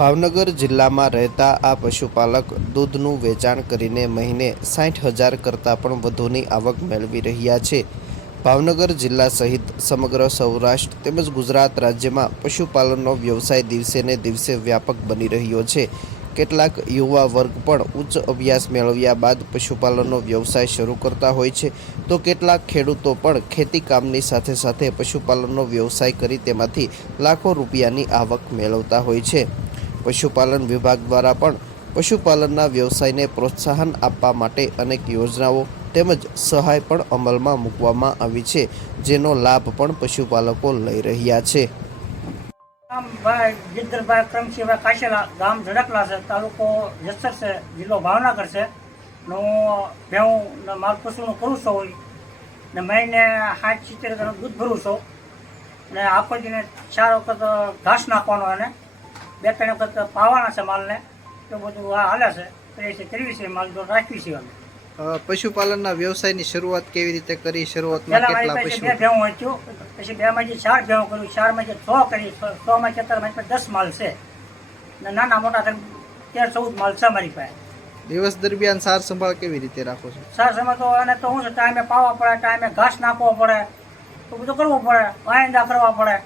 ભાવનગર જિલ્લામાં રહેતા આ પશુપાલક દૂધનું વેચાણ કરીને મહિને 60,000 કરતાં પણ વધુની આવક મેળવી રહ્યા છે। ભાવનગર જિલ્લા સહિત સમગ્ર સૌરાષ્ટ્ર તેમજ ગુજરાત રાજ્યમાં પશુપાલનનો વ્યવસાય દિવસે ને દિવસે વ્યાપક બની રહ્યો છે। કેટલાક યુવા વર્ગ પણ ઉચ્ચ અભ્યાસ મેળવ્યા બાદ પશુપાલનનો વ્યવસાય શરૂ કરતા હોય છે, તો કેટલાક ખેડૂતો પણ ખેતી કામની સાથે સાથે પશુપાલનનો વ્યવસાય કરી તેમાંથી લાખો રૂપિયાની આવક મેળવતા હોય છે। પશુપાલન વિભાગ દ્વારા પણ પશુપાલનના વ્યવસાયને પ્રોત્સાહન આપવા માટે અનેક યોજનાઓ તેમજ સહાય પણ અમલમાં મૂકવામાં આવી છે, જેનો લાભ પણ પશુપાલકો લઈ રહ્યા છે। ભાઈ ગિદ્દરભાઈ કરમસિંહભાઈ કાશેલા, ગામ ઝડકલા છે, તાલુકો જસર છે, જિલ્લો ભાવનગર છે। હું ભેહું મારું પશુનું કરું છું ને મહિને 60-70 દૂધ ભરું છું ને આખો દિને 4 વખત ઘાસ નાખવાનો અને 2-3 વખત પાવાના છે માલને। તો બધું આ હાલે છે, તો એ કરવી છે, માલ તો રાખવી છે અમે। પશુપાલનના વ્યવસાયની શરૂઆત કેવી રીતે કરી? શરૂઆતમાં કેટલા પશુ? 2 ભેહું હતું, પછી 2માંથી 4 ભેહું કર્યું, 4માંથી 6 કરી, 6માંથી અત્યારે 10 માલ છે ને નાના મોટા થઈને 13-14 માલ છે મારી પાસે। દિવસ દરમિયાન સાર સંભાળ કેવી રીતે રાખો છો? સાર સંભાળ તો એને તો શું છે, ટાઈમે પાવા પડે, ટાઈમે ઘાસ નાખવો પડે, તો બધું કરવું પડે, વાયંદા કરવા પડે।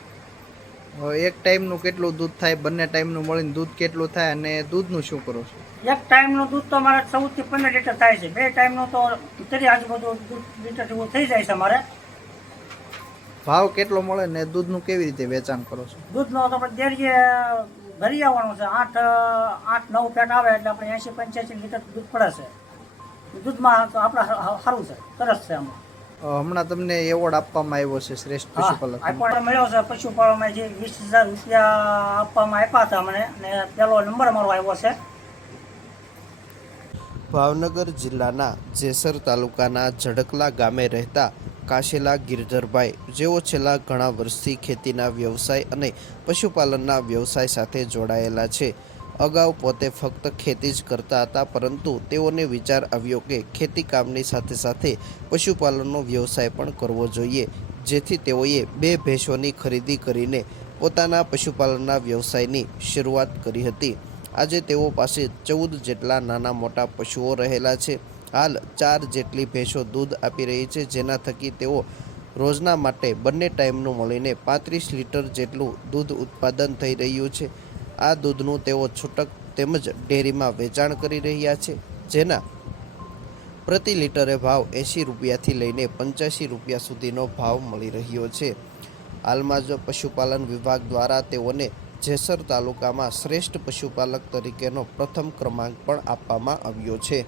એક ટાઈમનું કેટલું દૂધ થાય? બંને ટાઈમનું મળીને દૂધ કેટલું થાય અને દૂધનું શું કરો છો? એક ટાઈમનું દૂધ તો મારે 14 થી 15 લીટર થાય છે, 2 ટાઈમનું તો 30 આજુબાજુ લીટર જેવું થઈ જાય છે મારે। ભાવ કેટલો મળે ને દૂધનું કેવી રીતે વેચાણ કરો છો? દૂધનો તો આપણે ડેરીએ ભરી આવવાનું છે, 8-9 પેટ આવે એટલે આપણે 80-85 લીટર દૂધ પડે છે। દૂધમાં તો આપણે સારું છે, સરસ છે આમાં। હમણાં તમને એવોર્ડ આપવામાં આવ્યો છે શ્રેષ્ઠ પશુપાલક મળ્યો છે પશુપાલનમાં, જે 20,000 રૂપિયા આપવામાં આપ્યા હતા મને, અને પહેલો નંબર મારો આવ્યો છે। ભાવનગર જિલ્લાના જેસર તાલુકાના ઝડકલા ગામે રહેતા કાશેલા ગિરધરભાઈ, જેઓ છેલ્લા ઘણા વર્ષથી ખેતીના વ્યવસાય અને પશુપાલનના વ્યવસાય સાથે જોડાયેલા છે। અગાઉ પોતે ફક્ત ખેતી જ કરતા હતા, પરંતુ તેઓને વિચાર આવ્યો કે ખેતી કામની સાથે સાથે પશુપાલનનો વ્યવસાય પણ કરવો જોઈએ, જેથી તેઓએ 2 ભેંસોની ખરીદી કરીને પોતાના પશુપાલનના વ્યવસાયની શરૂઆત કરી હતી। આજે તેઓ પાસે 14 જેટલા નાના મોટા પશુઓ રહેલા છે। હાલ 4 જેટલી ભેંસો દૂધ આપી રહી છે, જેના થકી તેઓ રોજના માટે બંને ટાઈમનું મળીને 35 લીટર જેટલું દૂધ ઉત્પાદન થઈ રહ્યું છે। આ દૂધનું તેઓ છૂટક તેમજ ડેરીમાં વેચાણ કરી રહ્યા છે, જેના પ્રતિ લીટરે ભાવ 80 રૂપિયાથી લઈને 85 રૂપિયા સુધીનો ભાવ મળી રહ્યો છે। હાલમાં જ પશુપાલન વિભાગ દ્વારા તેઓને જેસર તાલુકામાં શ્રેષ્ઠ પશુપાલક તરીકેનો પ્રથમ ક્રમાંક પણ આપવામાં આવ્યો છે।